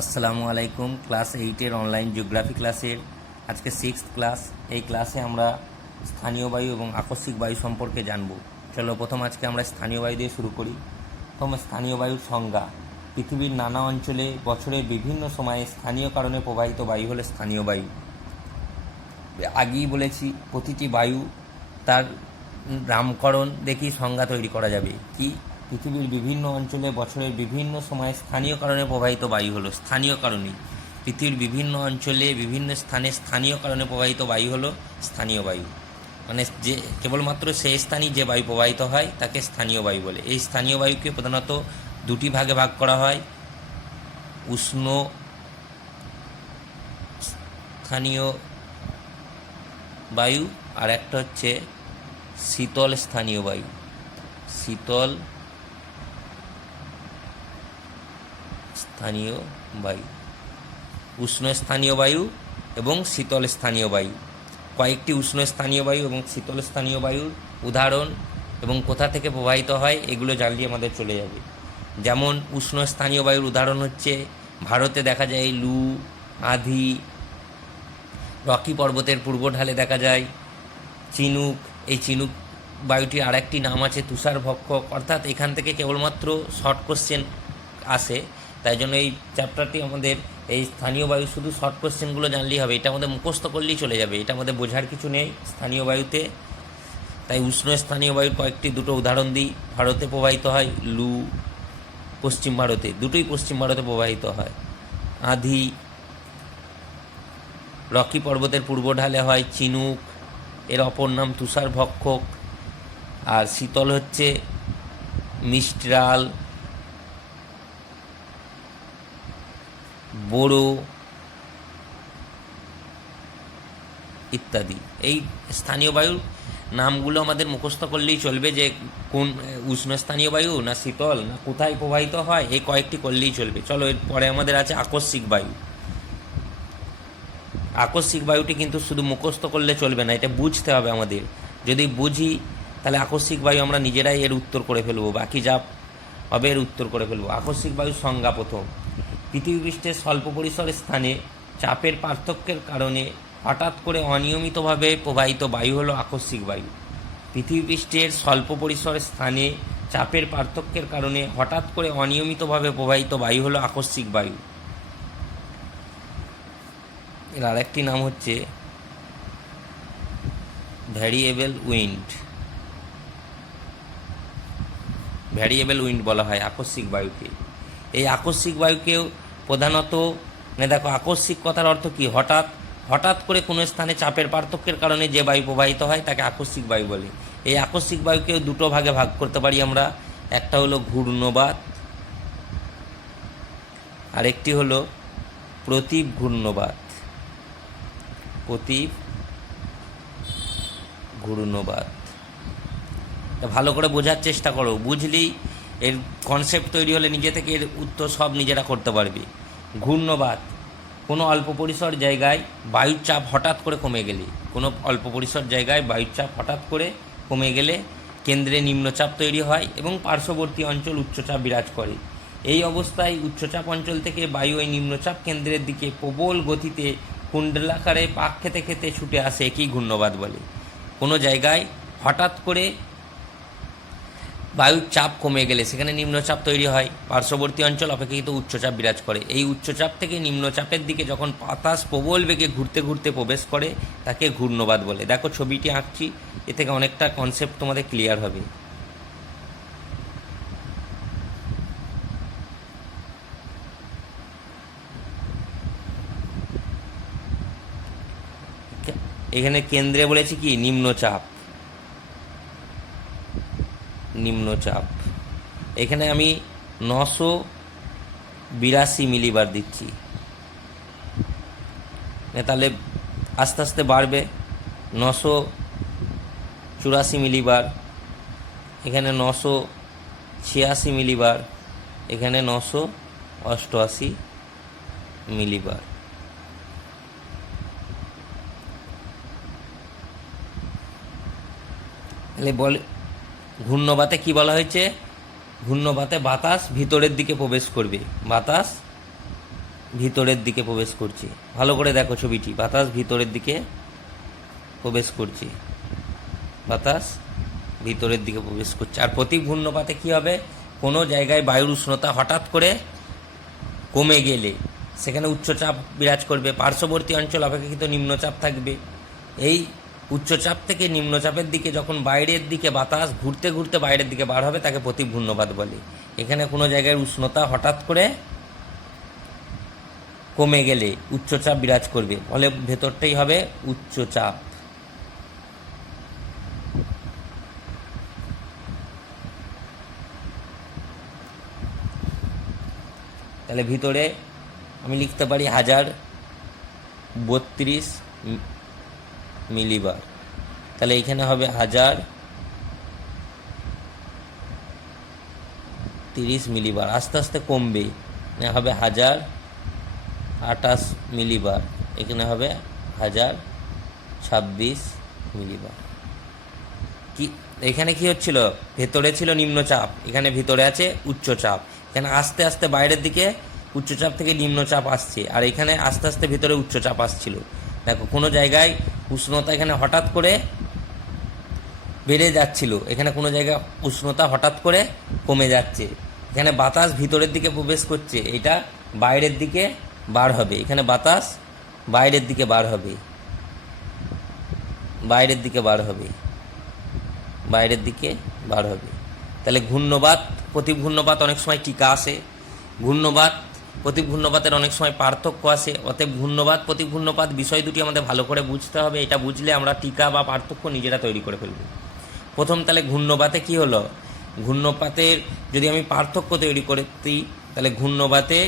আসসালামু আলাইকুম। Class 8-এর online geography ক্লাসের আজকে 6th ক্লাস। এই ক্লাসে আমরা স্থানীয় বায়ু এবং আকস্মিক বায়ু সম্পর্কে জানব। চলো প্রথম আজকে আমরা স্থানীয় বায়ু দিয়ে শুরু করি। প্রথম স্থানীয় বায়ুর সংজ্ঞা। পৃথিবীর নানা অঞ্চলে বছরের বিভিন্ন সময়ে স্থানীয় কারণে প্রবাহিত বায়ু হলো স্থানীয় বায়ু। আগেই বলেছি প্রতিটি বায়ু তার নামকরণ দেখেই সংজ্ঞা তৈরি করা যাবে। কি? পৃথিবীর বিভিন্ন অঞ্চলে বছরের বিভিন্ন সময়ে স্থানীয় কারণে প্রবাহিত বায়ু হলো স্থানীয় কারণেই। পৃথিবীর বিভিন্ন অঞ্চলে বিভিন্ন স্থানে স্থানীয় কারণে প্রবাহিত বায়ু হলো স্থানীয় বায়ু। মানে যে কেবলমাত্র সেই স্থানেই যে বায়ু প্রবাহিত হয় তাকে স্থানীয় বায়ু বলে। এই স্থানীয় বায়ুকে প্রধানত দুটি ভাগে ভাগ করা হয়: উষ্ণ স্থানীয় বায়ু আর একটা হচ্ছে শীতল স্থানীয় বায়ু। শীতল স্থানীয় বায়ু, উষ্ণ স্থানীয় বায়ু এবং শীতল স্থানীয় বায়ু। কয়েকটি উষ্ণ স্থানীয় বায়ু এবং শীতল স্থানীয় বায়ুর উদাহরণ এবং কোথা থেকে প্রবাহিত হয় এগুলো জানলে আমাদের চলে যাবে। যেমন উষ্ণ স্থানীয় বায়ুর উদাহরণ হচ্ছে ভারতে দেখা যায় লু, আঁধি। রকি পর্বতের পূর্ব ঢালে দেখা যায় চিনুক। এই চিনুক বায়ুটির আরেকটি নাম আছে তুষারভক্ষক। অর্থাৎ এখান থেকে কেবলমাত্র শর্ট কোশ্চেন আসে, তাই জন্য এই চ্যাপ্টারটি আমাদের এই স্থানীয় বায়ু শুধু শর্ট কোশ্চেনগুলো জানলেই হবে, এটা আমাদের মুখস্থ করলেই চলে যাবে, এটা আমাদের বোঝার কিছু নেই স্থানীয় বায়ুতে। তাই উষ্ণ স্থানীয় বায়ুর দুটো উদাহরণ দিই। ভারতে প্রবাহিত হয় লু, পশ্চিম ভারতে, দুটোই পশ্চিম ভারতে প্রবাহিত হয়। আঁধি রকি পর্বতের পূর্ব ঢালে হয় চিনুক, এর অপর নাম তুষারভক্ষক। আর শীতল হচ্ছে মিস্ট্রাল, বোরো ইত্যাদি। এই স্থানীয় বায়ুর নামগুলো আমাদের মুখস্থ করলেই চলবে, যে কোন উষ্ণ স্থানীয় বায়ু না শীতল না কোথায় প্রবাহিত হয়, এই কয়েকটি করলেই চলবে। চলো এরপরে আমাদের আছে আকস্মিক বায়ু। আকস্মিক বায়ুটি কিন্তু শুধু মুখস্থ করলে চলবে না, এটা বুঝতে হবে আমাদের। যদি বুঝি তাহলে আকস্মিক বায়ু আমরা নিজেরাই এর উত্তর করে ফেলবো, বাকি যা হবে এর উত্তর করে ফেলবো। আকস্মিক বায়ুর সংজ্ঞা প্রথম: পৃথিবী পৃষ্ঠের স্বল্প পরিসর স্থানে চাপের পার্থক্যের কারণে হঠাৎ করে অনিয়মিতভাবে প্রবাহিত বায়ু হলো আকস্মিক বায়ু। পৃথিবী পৃষ্ঠের স্বল্প পরিসর স্থানে চাপের পার্থক্যের কারণে হঠাৎ করে অনিয়মিতভাবে প্রবাহিত বায়ু হলো আকস্মিক বায়ু। এর আরেকটি নাম হচ্ছে ভ্যারিয়েবল উইন্ড। ভ্যারিয়েবল উইন্ড বলা হয় আকস্মিক বায়ুকে। এই আকস্মিক বায়ুকেও প্রধানত দেখো, আকস্মিক কথার অর্থ কি? হঠাৎ হঠাৎ করে কোনো স্থানে চাপের পার্থক্যের কারণে যে বায়ু প্রবাহিত হয় তাকে আকস্মিক বায়ু বলে। এই আকস্মিক বায়ুকেও দুটো ভাগে ভাগ করতে পারি আমরা। একটা হলো ঘূর্ণবাত, আরেকটি হলো প্রতীপ ঘূর্ণবাত। প্রতীপ ঘূর্ণবাত ভালো করে বোঝার চেষ্টা করো, বুঝলেই এর কনসেপ্ট তৈরি হলে নিজে থেকে এর উত্তর সব নিজেরা করতে পারবে। ঘূর্ণবাত কোনো অল্প পরিসর জায়গায় বায়ুর চাপ হঠাৎ করে কমে গেলে, কোনো অল্প পরিসর জায়গায় বায়ুর চাপ হঠাৎ করে কমে গেলে কেন্দ্রে নিম্নচাপ তৈরি হয় এবং পার্শ্ববর্তী অঞ্চল উচ্চচাপ বিরাজ করে। এই অবস্থায় উচ্চচাপ অঞ্চল থেকে বায়ু এই নিম্নচাপ কেন্দ্রের দিকে প্রবল গতিতে কুণ্ডলাকারে পাক খেতে খেতে ছুটে আসে, একেই ঘূর্ণবাত বলে। কোনো জায়গায় হঠাৎ করে বায়ুর চাপ কমে গেলে সেখানে নিম্নচাপ তৈরি হয়, পার্শ্ববর্তী অঞ্চল অপেক্ষাকৃত উচ্চচাপ বিরাজ করে। এই উচ্চচাপ থেকে নিম্নচাপের দিকে যখন বাতাস প্রবল বেগে ঘুরতে ঘুরতে প্রবেশ করে তাকে ঘূর্ণবাত বলে। দেখো ছবিটি আঁকছি, এ থেকে অনেকটা কনসেপ্ট তোমাদের ক্লিয়ার হবে। এখানে কেন্দ্রে বলেছি কি? নিম্নচাপ। নিম্নচাপ এখানে আমি 982 মিলিবার দিচ্ছি, তাহলে আস্তে আস্তে বাড়বে। 984 মিলিবার, এখানে 986 মিলিবার, এখানে 988 মিলিবার। তাহলে বলে ঘূর্ণবাতে কি বলা হয়েছে? ঘূর্ণবাতে বাতাস ভিতরের দিকে প্রবেশ করবে, বাতাস ভিতরের দিকে প্রবেশ করছে। ভালো করে দেখো ছবিটি, বাতাস ভিতরের দিকে প্রবেশ করছে, বাতাস ভিতরের দিকে প্রবেশ করছে। আর প্রতীক ঘূর্ণপাতে কী হবে, কোনো জায়গায় বায়ুর উষ্ণতা হঠাৎ করে কমে গেলে সেখানে উচ্চচাপ বিরাজ করবে, পার্শ্ববর্তী অঞ্চল অপেক্ষাকৃত নিম্নচাপ থাকবে। এই উচ্চচাপ থেকে নিম্নচাপের দিকে যখন বাইরের দিকে বাতাস ঘুরতে ঘুরতে বাইরের দিকে বার হবে তাকে প্রতীক ঘূর্ণপাত বলে। এখানে কোনো জায়গায় উষ্ণতা হঠাৎ করে কমে গেলে উচ্চচাপ বিরাজ করবে, ফলে ভেতরটাই হবে উচ্চচাপ। তাহলে ভিতরে আমি লিখতে পারি 1032 মিলিবার। তাহলে এখানে হবে 1030 মিলিবার, আস্তে আস্তে কমবে, হবে 1028 মিলিবার, এখানে হবে 1026 মিলিবার। কি এখানে কি হচ্ছিল, ভেতরে ছিল নিম্নচাপ, এখানে ভিতরে আছে উচ্চচাপ। এখানে আস্তে আস্তে বাইরের দিকে উচ্চচাপ থেকে নিম্নচাপ আসছে, আর এখানে আস্তে আস্তে ভিতরে উচ্চচাপ আসছিল। দেখো কোনো জায়গায় উষ্ণতা এখানে হঠাৎ করে বেড়ে যাচ্ছিল, এখানে কোনো জায়গায় উষ্ণতা হঠাৎ করে কমে যাচ্ছে। এখানে বাতাস ভিতরের দিকে প্রবেশ করছে, এটা বাইরের দিকে বার হবে। এখানে বাতাস বাইরের দিকে বার হবে, বাইরের দিকে বার হবে, বাইরের দিকে বার হবে। তাহলে ঘূর্ণবাত প্রতীক ঘূর্ণপাত অনেক সময় টিকা আসে, ঘূর্ণবাত প্রতীক ঘূর্ণপাতের অনেক সময় পার্থক্য আসে। অতএব ঘূর্ণবাত প্রতীক ঘূর্ণপাত বিষয় দুটি আমাদের ভালো করে বুঝতে হবে। এটা বুঝলে আমরা টিকা বা পার্থক্য নিজেরা তৈরি করে ফেলব। প্রথম তাহলে ঘূর্ণবাতে কি হলো, ঘূর্ণপাতের যদি আমি পার্থক্য তৈরি করে দিই, তাহলে ঘূর্ণবাতে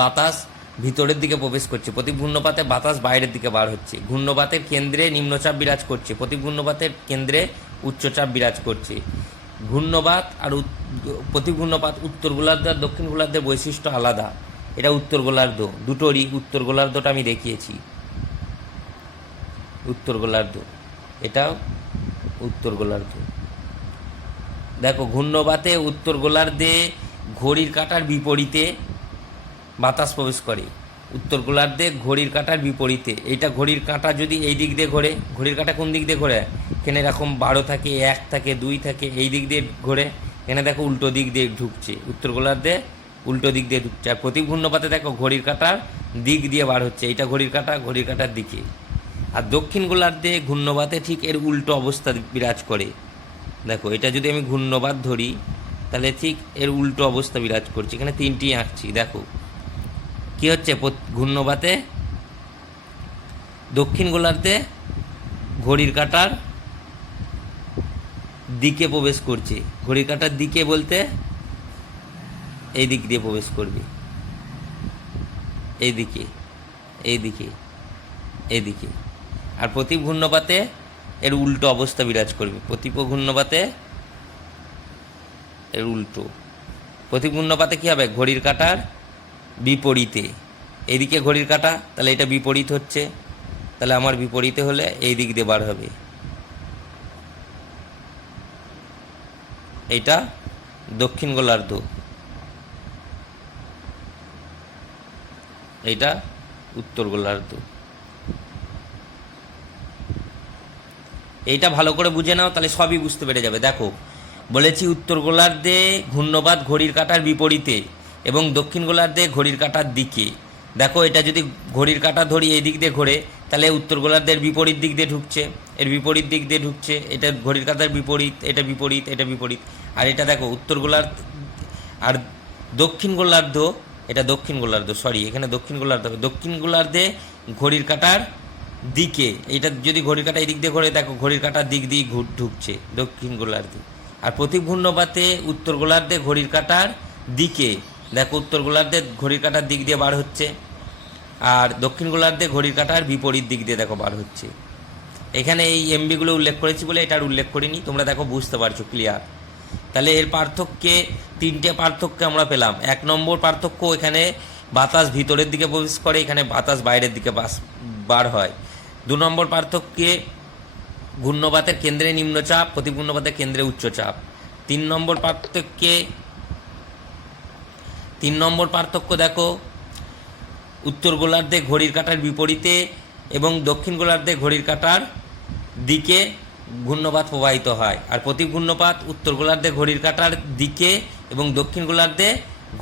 বাতাস ভিতরের দিকে প্রবেশ করছে, প্রতীক ঘূর্ণপাতে বাতাস বাইরের দিকে বার হচ্ছে। ঘূর্ণবাতের কেন্দ্রে নিম্নচাপ বিরাজ করছে, প্রতীক ঘূর্ণপাতের কেন্দ্রে উচ্চচাপ বিরাজ করছে। ঘূর্ণবাত আর প্রতীক ঘূর্ণপাত উত্তর গোলার্ধ আর দক্ষিণ গোলার্ধের বৈশিষ্ট্য আলাদা। এটা উত্তর গোলার্ধ, দুটোরই উত্তর গোলার্ধটা আমি দেখিয়েছি, উত্তর গোলার্ধ, এটাও উত্তর গোলার্ধ। দেখো ঘূর্ণবাতে উত্তর গোলার্ধে ঘড়ির কাঁটার বিপরীতে বাতাস প্রবেশ করে, উত্তর গোলার্ধে ঘড়ির কাঁটার বিপরীতে। এইটা ঘড়ির কাঁটা যদি এই দিক দিয়ে ঘোরে, ঘড়ির কাঁটা কোন দিক দিয়ে ঘোরে, এখানে এরকম 12 থাকে, 1 থাকে, 2 থাকে, এই দিক দিয়ে ঘোরে। এখানে দেখো উল্টো দিক দিয়ে ঢুকছে, উত্তর গোলার্ধে উল্টো দিক দিয়ে ঢুকছে। আর প্রতীক ঘূর্ণপাতে দেখো ঘড়ির কাঁটার দিক দিয়ে বার হচ্ছে, এইটা ঘড়ির কাঁটা, ঘড়ির কাঁটার দিকে। আর দক্ষিণ গোলার্ধে ঘূর্ণবাতে ঠিক এর উল্টো অবস্থা বিরাজ করে। দেখো এটা যদি আমি ঘূর্ণবাত ধরি, তাহলে ঠিক এর উল্টো অবস্থা বিরাজ করছে। এখানে 3টি আঁকছি, দেখো কি হচ্ছে, ঘূর্ণবাতে দক্ষিণ গোলার্ধে ঘড়ির কাঁটার দিকে প্রবেশ করছে। ঘড়ির কাঁটার দিকে বলতে এই দিক দিয়ে প্রবেশ করবে, এই দিকে, এই দিকে, এই দিকে। আর প্রতীক ঘূর্ণপাতে এর উল্টো অবস্থা বিরাজ করবে, প্রতীক ঘূর্ণপাতে এর উল্টো। প্রতীক ঘূর্ণপাতে কী হবে, ঘড়ির কাঁটার বিপরীতে, এইদিকে ঘড়ির কাঁটা, তাহলে এটা বিপরীত হচ্ছে, তাহলে আমার বিপরীতে হলে এই দিক দিয়ে বার হবে। এটা দক্ষিণ গোলার্ধ, এইটা উত্তর গোলার্ধ। এইটা ভালো করে বুঝে নাও, তাহলে সবই বুঝতে পেরে যাবে। দেখো বলেছি উত্তর গোলার্ধে ঘূর্ণবাত ঘড়ির কাঁটার বিপরীতে এবং দক্ষিণ গোলার্ধে ঘড়ির কাঁটার দিকে। দেখো এটা যদি ঘড়ির কাঁটা ধরি এই দিক দিয়ে ঘোরে, তাহলে উত্তর গোলার্ধের বিপরীত দিক দিয়ে ঢুকছে, এর বিপরীত দিক দিয়ে ঢুকছে, এটা ঘড়ির কাঁটার বিপরীত, এটা বিপরীত, এটা বিপরীত। আর এটা দেখো উত্তর গোলার্ধ আর দক্ষিণ গোলার্ধ, এটা দক্ষিণ গোলার্ধ, সরি এখানে দক্ষিণ গোলার্ধ হবে, দক্ষিণ গোলার্ধে ঘড়ির কাঁটার দিকে। এইটা যদি ঘড়ির কাঁটা এই দিক দিয়ে ঘোরে, দেখো ঘড়ির কাঁটার দিক দিয়ে ঢুকছে দক্ষিণ গোলার্ধে। আর প্রতীক ঘূর্ণপাতে উত্তর গোলার্ধে ঘড়ির কাঁটার দিকে, দেখো উত্তর গোলার্ধে ঘড়ির কাঁটার দিক দিয়ে বার হচ্ছে, আর দক্ষিণ গোলার্ধে ঘড়ির কাঁটার বিপরীত দিক দিয়ে দেখো বার হচ্ছে। এখানে এই এমবিগুলো উল্লেখ করেছি বলে এটা আর উল্লেখ করিনি, তোমরা দেখো বুঝতে পারছো, ক্লিয়ার। তাহলে এর পার্থক্যে 3টে পার্থক্য আমরা পেলাম। 1 নম্বর পার্থক্য, এখানে বাতাস ভিতরের দিকে প্রবেশ করে, এখানে বাতাস বাইরের দিকে বার হয়। 2 নম্বর পার্থক্যে ঘূর্ণপাতের কেন্দ্রে নিম্নচাপ, প্রতীক ঘূর্ণপাতের কেন্দ্রে উচ্চচাপ। 3 নম্বর পার্থক্যে 3 নম্বর পার্থক্য দেখো উত্তর গোলার্ধে ঘড়ির কাঁটার বিপরীতে এবং দক্ষিণ গোলার্ধে ঘড়ির কাঁটার দিকে ঘূর্ণপাত প্রবাহিত হয়। আর প্রতীপ ঘূর্ণপাত উত্তর গোলার্ধে ঘড়ির কাঁটার দিকে এবং দক্ষিণ গোলার্ধে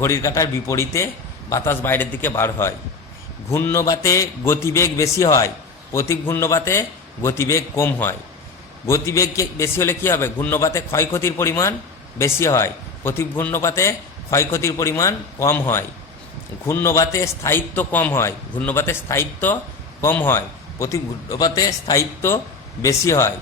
ঘড়ির কাঁটার বিপরীতে বাতাস বাইরের দিকে বার হয়। ঘূর্ণপাতে গতিবেগ বেশি হয়, প্রতীপ ঘূর্ণপাতে গতিবেগ কম হয়। গতিবেগ বেশি হলে কী হবে? ঘূর্ণপাতে ক্ষয়ক্ষতির পরিমাণ বেশি হয়, প্রতীপ ঘূর্ণপাতে ক্ষয়ক্ষতির পরিমাণ কম হয়। ঘূর্ণপাতে স্থায়িত্ব কম হয়, ঘূর্ণপাতে স্থায়িত্ব কম হয়, প্রতীপ ঘূর্ণপাতে স্থায়িত্ব বেশি হয়।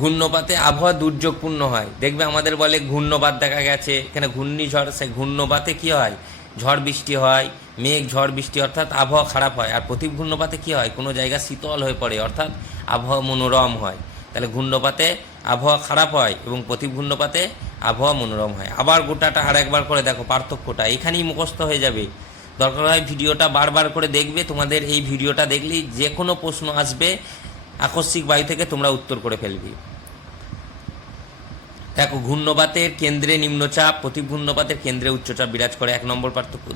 ঘূর্ণপাতে আবহাওয়া দুর্যোগপূর্ণ হয়। দেখবে আমাদের বলে ঘূর্ণপাত দেখা গেছে, এখানে ঘূর্ণিঝড়, সে ঘূর্ণপাতে কী হয়? ঝড় বৃষ্টি হয়, মেঘ ঝড় বৃষ্টি, অর্থাৎ আবহাওয়া খারাপ হয়। আর প্রতীপ ঘূর্ণপাতে কী হয়? কোনো জায়গা শীতল হয়ে পড়ে, অর্থাৎ আবহাওয়া মনোরম হয়। তাহলে ঘূর্ণপাতে আবহাওয়া খারাপ হয় এবং প্রতীপ ঘূর্ণপাতে আবহাওয়া মনোরম হয়। আবার গোটাটা আর একবার করে দেখো, পার্থক্যটা এখানেই মুখস্থ হয়ে যাবে। দরকার হয় ভিডিওটা বারবার করে দেখবে। তোমাদের এই ভিডিওটা দেখলেই যে কোনো প্রশ্ন আসবে আকস্মিক বায়ু থেকে তোমরা উত্তর করে ফেলবে। দেখো, ঘূর্ণপাতের কেন্দ্রে নিম্নচাপ, প্রতীপ ঘূর্ণপাতের কেন্দ্রে উচ্চচাপ বিরাজ করে, 1 নম্বর পার্থক্য।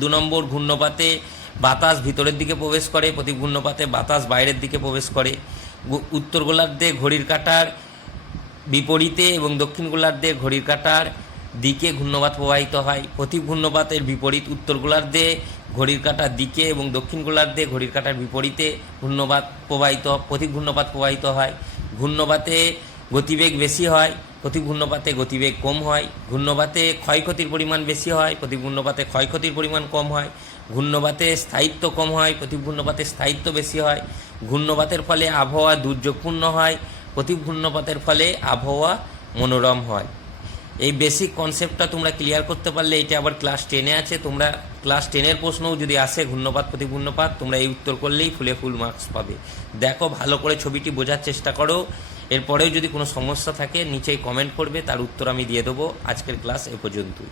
2 নম্বর, ঘূর্ণপাতে বাতাস ভিতরের দিকে প্রবেশ করে, প্রতীপ ঘূর্ণপাতে বাতাস বাইরের দিকে প্রবেশ করে। উত্তর গোলার্ধে ঘড়ির কাঁটার বিপরীতে এবং দক্ষিণ গোলার্ধে ঘড়ির কাঁটার দিকে ঘূর্ণপাত প্রবাহিত হয়। প্রতীপ ঘূর্ণপাতের বিপরীত, উত্তর গোলার্ধে ঘড়ির কাঁটার দিকে এবং দক্ষিণ গোলার্ধে ঘড়ির কাঁটার বিপরীতে প্রতীপ ঘূর্ণপাত প্রবাহিত হয়। ঘূর্ণপাতে গতিবেগ বেশি হয়, প্রতীপ ঘূর্ণপাতে গতিবেগ কম হয়। ঘূর্ণপাতে ক্ষয়ক্ষতির পরিমাণ বেশি হয়, প্রতীপ ঘূর্ণপাতে ক্ষয়ক্ষতির পরিমাণ কম হয়। ঘূর্ণপাতে স্থায়িত্ব কম হয়, প্রতীপ ঘূর্ণপাতে স্থায়িত্ব বেশি হয়। ঘূর্ণপাতের ফলে আবহাওয়া দুর্যোগপূর্ণ হয়, প্রতীপ ঘূর্ণপাতের ফলে আবহাওয়া মনোরম হয়। এই বেসিক কনসেপ্টটা তোমরা ক্লিয়ার করতে পারলে, এটা আবার ক্লাস 10-এ আছে, তোমরা ক্লাস 10-এর প্রশ্নও যদি আসে ঘূর্ণপাত প্রতীপ ঘূর্ণপাত, তোমরা এই উত্তর করলেই ফুল মার্কস পাবে। দেখো, ভালো করে ছবিটি বোঝার চেষ্টা করো। এরপরেও যদি কোনো সমস্যা থাকে নিচেই কমেন্ট করবে, তার উত্তর আমি দিয়ে দেবো। আজকের ক্লাস এ পর্যন্তই।